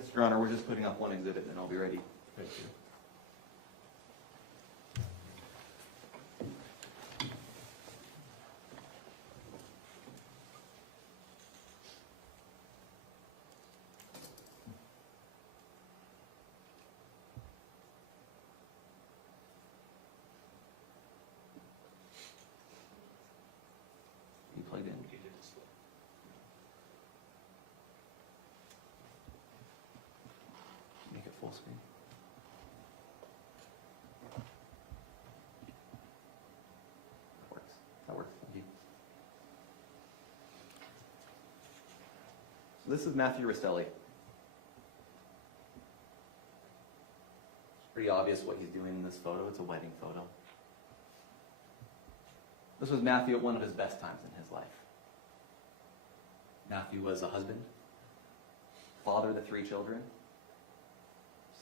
Yes, Your Honor, we're just putting up one exhibit, and I'll be ready. Thank you. You plugged in? Make it full screen. That works. That works. Thank you. So this is Matthew Restelli. It's pretty obvious what he's doing in this photo. It's a wedding photo. This was Matthew at one of his best times in his life. Matthew was a husband, father to 3 children,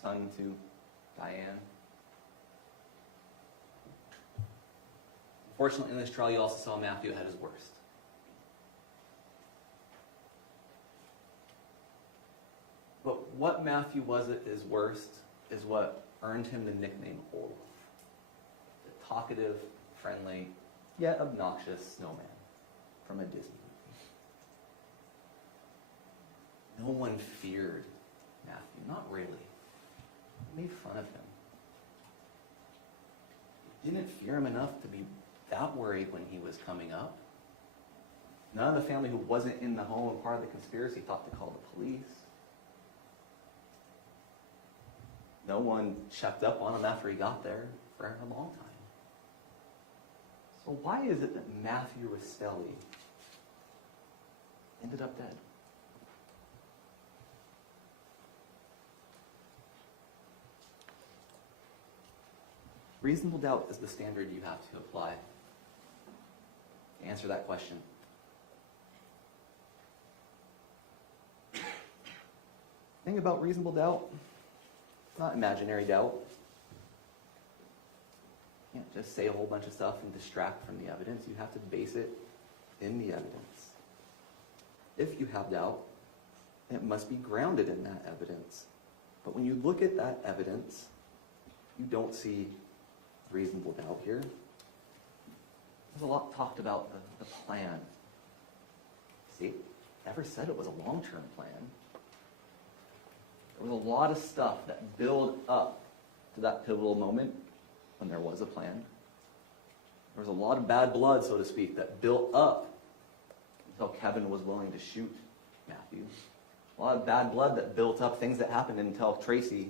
son to Diane. Unfortunately, in this trial, you also saw Matthew at his worst. But what Matthew was at his worst is what earned him the nickname Olaf. The talkative, friendly, yet obnoxious snowman from a Disney movie. No one feared Matthew, not really. They made fun of him. They didn't fear him enough to be that worried when he was coming up. None of the family who wasn't in the home and part of the conspiracy thought to call the police. No one checked up on him after he got there for a long time. So why is it that Matthew Restelli ended up dead? Reasonable doubt is the standard you have to apply to answer that question. The thing about reasonable doubt, it's not imaginary doubt. You can't just say a whole bunch of stuff and distract from the evidence. You have to base it in the evidence. If you have doubt, it must be grounded in that evidence. But when you look at that evidence, you don't see reasonable doubt here. There's a lot talked about the plan. See, never said it was a long-term plan. There was a lot of stuff that built up to that pivotal moment when there was a plan. There was a lot of bad blood, so to speak, that built up until Kevin was willing to shoot Matthew. A lot of bad blood that built up, things that happened until Tracy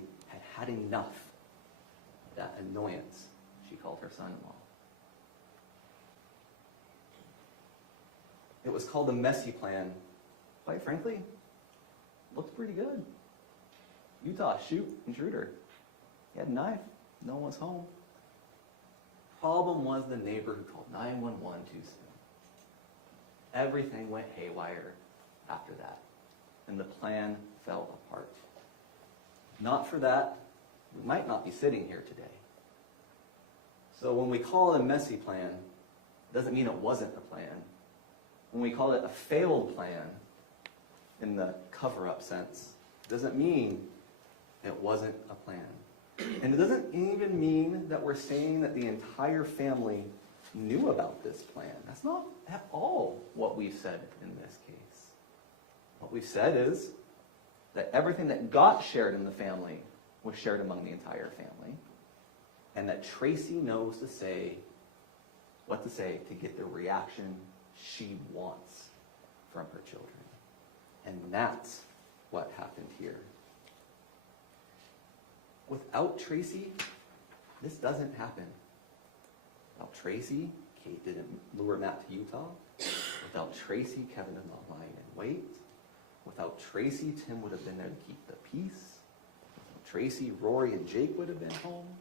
had enough of that annoyance she called her son-in-law. It was called a messy plan. Quite frankly, looked pretty good. Utah, shoot, intruder. He had a knife. No one was home. Problem was the neighbor who called 911 too soon. Everything went haywire after that, and the plan fell apart. Not for that, we might not be sitting here today. So when we call it a messy plan, it doesn't mean it wasn't a plan. When we call it a failed plan, in the cover-up sense, it doesn't mean it wasn't a plan. And it doesn't even mean that we're saying that the entire family knew about this plan. That's not at all what we've said in this case. What we've said is that everything that got shared in the family was shared among the entire family, and that Tracy knows what to say to get the reaction she wants from her children. And that's what happened here. Without Tracy, this doesn't happen. Without Tracy, Kate didn't lure Matt to Utah. Without Tracy, Kevin did not lie in wait. Without Tracy, Tim would have been there to keep the peace. Without Tracy, Rory and Jake would have been home.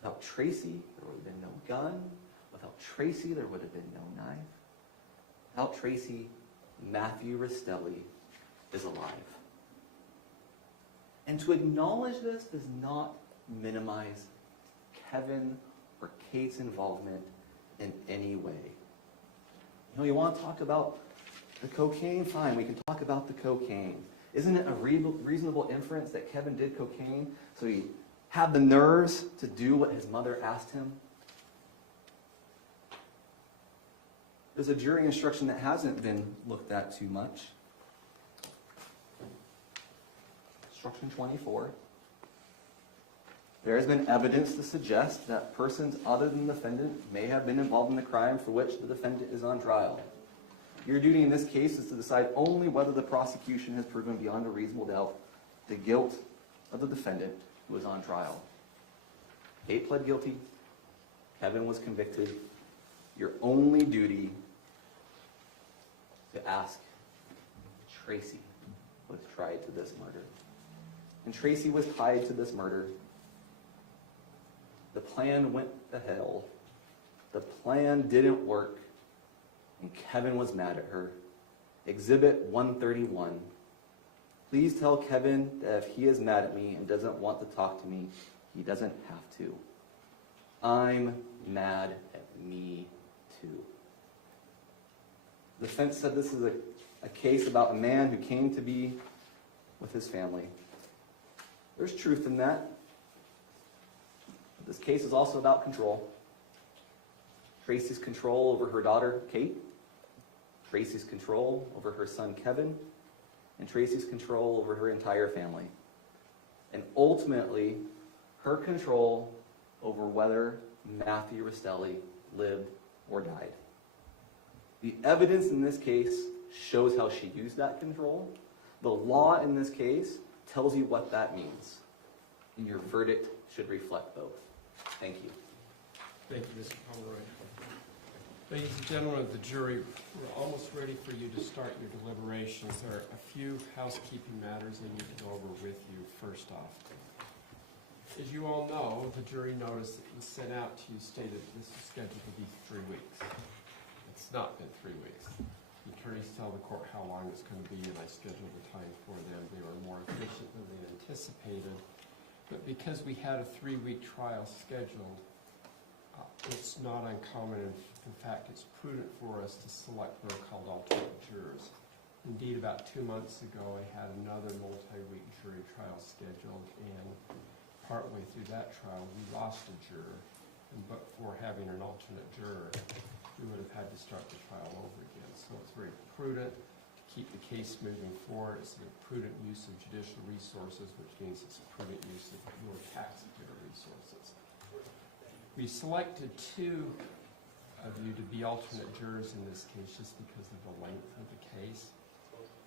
Without Tracy, there would have been no gun. Without Tracy, there would have been no knife. Without Tracy, Matthew Restelli is alive. And to acknowledge this does not minimize Kevin or Kate's involvement in any way. You know, you want to talk about the cocaine? Fine, we can talk about the cocaine. Isn't it a reasonable inference that Kevin did cocaine so he had the nerves to do what his mother asked him? There's a jury instruction that hasn't been looked at too much. Instruction 24. There has been evidence to suggest that persons other than the defendant may have been involved in the crime for which the defendant is on trial. Your duty in this case is to decide only whether the prosecution has proven beyond a reasonable doubt the guilt of the defendant who is on trial. Kate pled guilty. Kevin was convicted. Your only duty to ask if Tracy was tried to this murder. And Tracy was tied to this murder. The plan went to hell. The plan didn't work. And Kevin was mad at her. Exhibit 131. Please tell Kevin that if he is mad at me and doesn't want to talk to me, he doesn't have to. I'm mad at me too. The defense said this is a case about a man who came to be with his family. There's truth in that. But this case is also about control. Tracy's control over her daughter, Kate. Tracy's control over her son, Kevin. And Tracy's control over her entire family. And ultimately, her control over whether Matthew Restelli lived or died. The evidence in this case shows how she used that control. The law in this case tells you what that means. And your verdict should reflect both. Thank you. Thank you, Mr. Pomeroy. Ladies and gentlemen of the jury, we're almost ready for you to start your deliberations. There are a few housekeeping matters I need to go over with you first off. As you all know, the jury notice that was sent out to you stated this is scheduled to be 3 weeks. It's not been 3 weeks. The attorneys tell the court how long it's going to be, and I scheduled the time for them. They were more efficient than they anticipated. But because we had a 3-week trial scheduled, it's not uncommon. In fact, it's prudent for us to select what are called alternate jurors. Indeed, about 2 months ago, I had another multi-week jury trial scheduled, and partway through that trial, we lost a juror. But for having an alternate juror, we would have had to start the trial over again. So it's very prudent to keep the case moving forward. It's a prudent use of judicial resources, which means it's a prudent use of your taxpayer resources. We selected 2 of you to be alternate jurors in this case just because of the length of the case.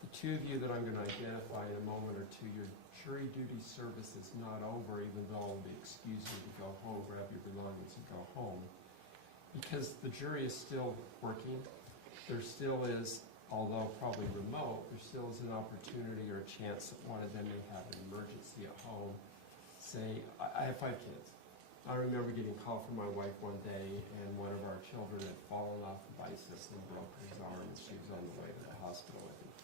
The 2 of you that I'm going to identify in a moment or two, your jury duty service is not over, even though I'll be excused you to go home, grab your belongings and go home. Because the jury is still working, there still is, although probably remote, there still is an opportunity or a chance that one of them may have an emergency at home. Say, I have 5 kids. I remember getting a call from my wife one day, and one of our children had fallen off the bicycle and broke his arm, and she was on the way to the hospital with him.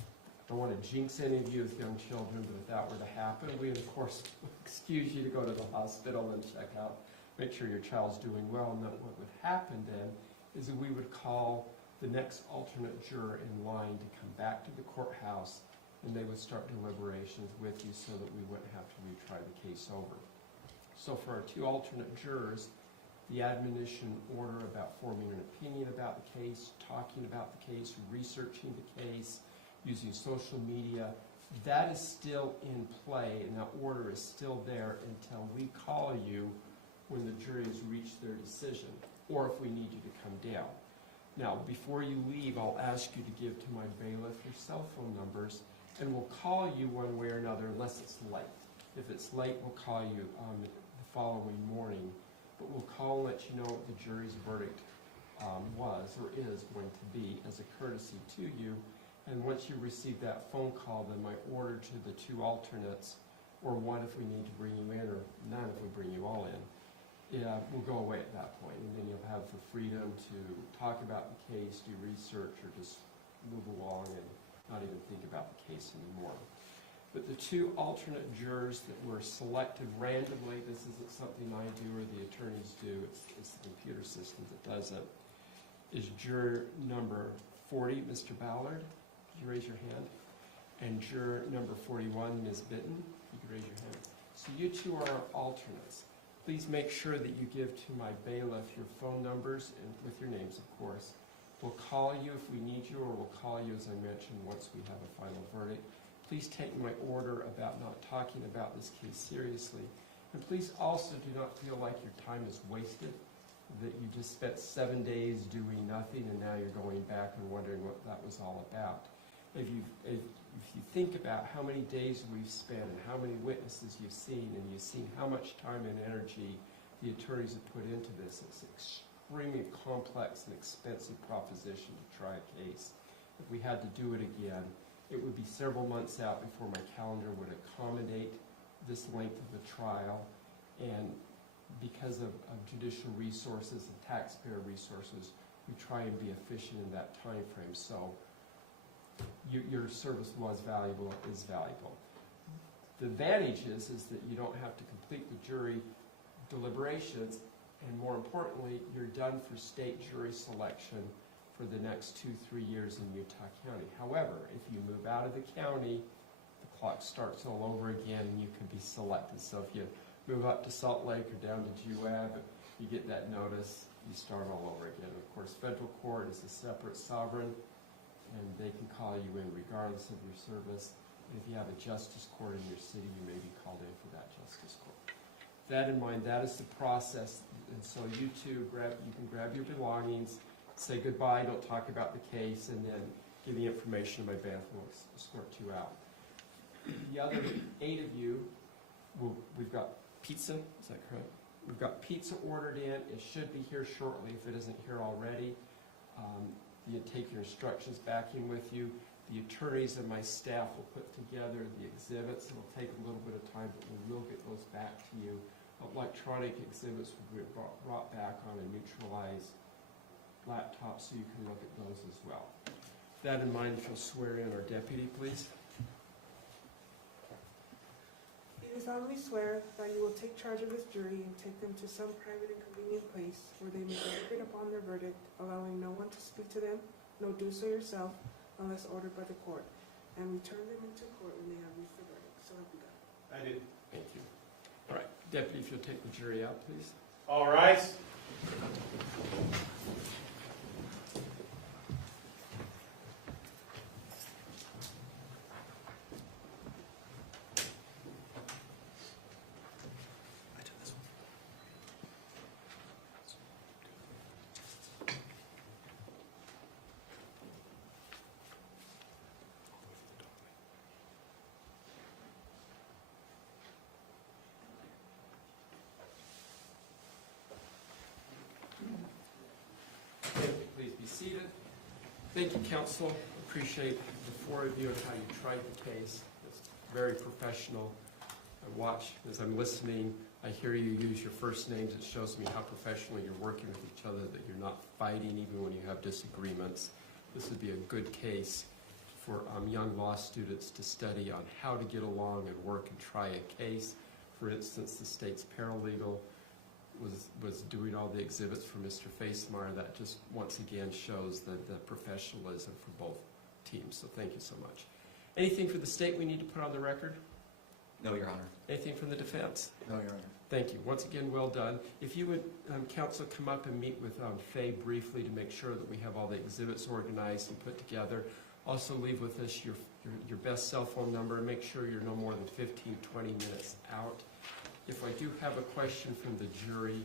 I don't want to jinx any of you with young children, but if that were to happen, we, of course, excuse you to go to the hospital and check out, make sure your child's doing well. And that what would happen then is that we would call the next alternate juror in line to come back to the courthouse, and they would start deliberations with you so that we wouldn't have to retry the case over. So for our 2 alternate jurors, the admonition order about forming an opinion about the case, talking about the case, researching the case, using social media, that is still in play, and that order is still there until we call you when the jury has reached their decision, or if we need you to come down. Now, before you leave, I'll ask you to give to my bailiff your cell phone numbers, and we'll call you one way or another unless it's late. If it's late, we'll call you the following morning, but we'll call and let you know what the jury's verdict was or is going to be as a courtesy to you. And once you receive that phone call, then my order to the 2 alternates, or 1 if we need to bring you in, or none if we bring you all in, will go away at that point. And then you'll have the freedom to talk about the case, do research, or just move along and not even think about the case anymore. But the 2 alternate jurors that were selected randomly, this isn't something I do or the attorneys do, it's the computer system that does it, is juror number 40, Mr. Ballard. Could you raise your hand? and juror number 41, Ms. Bitten. You can raise your hand. So you two are our alternates. Please make sure that you give to my bailiff your phone numbers and with your names, of course. We'll call you if we need you, or we'll call you, as I mentioned, once we have a final verdict. Please take my order about not talking about this case seriously. And please also do not feel like your time is wasted, that you just spent 7 days doing nothing and now you're going back and wondering what that was all about. If you think about how many days we've spent and how many witnesses you've seen, and you've seen how much time and energy the attorneys have put into this, it's extremely complex and expensive proposition to try a case. If we had to do it again, it would be several months out before my calendar would accommodate this length of the trial, and because of judicial resources and taxpayer resources, we try and be efficient in that time frame. So your service was valuable, is valuable. The advantage is that you don't have to complete the jury deliberations, and more importantly, you're done for state jury selection for the next 2-3 years in Utah County. However, if you move out of the county, the clock starts all over again and you can be selected. So if you move up to Salt Lake or down to Juab, you get that notice, you start all over again. Of course, federal court is a separate sovereign, and they can call you in regardless of your service. If you have a justice court in your city, you may be called in for that justice court. With that in mind, that is the process. And so you two, you can grab your belongings, say goodbye, don't talk about the case, and then give the information to my bailiff, and we'll escort you out. The other 8 of you, we've got pizza, is that correct? We've got pizza ordered in. It should be here shortly if it isn't here already. You take your instructions back in with you. The attorneys and my staff will put together the exhibits. It'll take a little bit of time, but we will get those back to you. Electronic exhibits will be brought back on a neutralized laptop so you can look at those as well. With that in mind, if you'll swear in our deputy, please. You solemnly swear that you will take charge of this jury and take them to some private and convenient place where they may deliberate upon their verdict, allowing no one to speak to them, nor do so yourself, unless ordered by the court, and return them into court when they have reached the verdict. So help you God. I did. Thank you. All right, deputy, if you'll take the jury out, please. All rise. Please be seated. Thank you, counsel. Appreciate the 4 of you and how you tried the case. It's very professional. I watch as I'm listening. I hear you use your first names. It shows me how professionally you're working with each other, that you're not fighting even when you have disagreements. This would be a good case for young law students to study on how to get along and work and try a case. For instance, the state's paralegal was doing all the exhibits for Mr. Facemeyer. That just once again shows the professionalism for both teams. So thank you so much. Anything for the state we need to put on the record? No, Your Honor. Anything from the defense? No, Your Honor. Thank you. Once again, well done. If you would, counsel, come up and meet with Faye briefly to make sure that we have all the exhibits organized and put together. Also leave with us your best cell phone number and make sure you're no more than 15, 20 minutes out. If I do have a question from the jury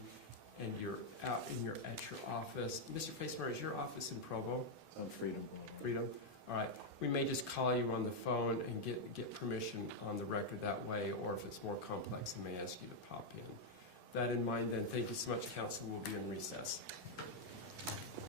and you're out at your office, Mr. Facemeyer, is your office in Provo? It's on Freedom. Freedom? All right. We may just call you on the phone and get permission on the record that way, or if it's more complex, I may ask you to pop in. That in mind, then, thank you so much, counsel. We'll be in recess.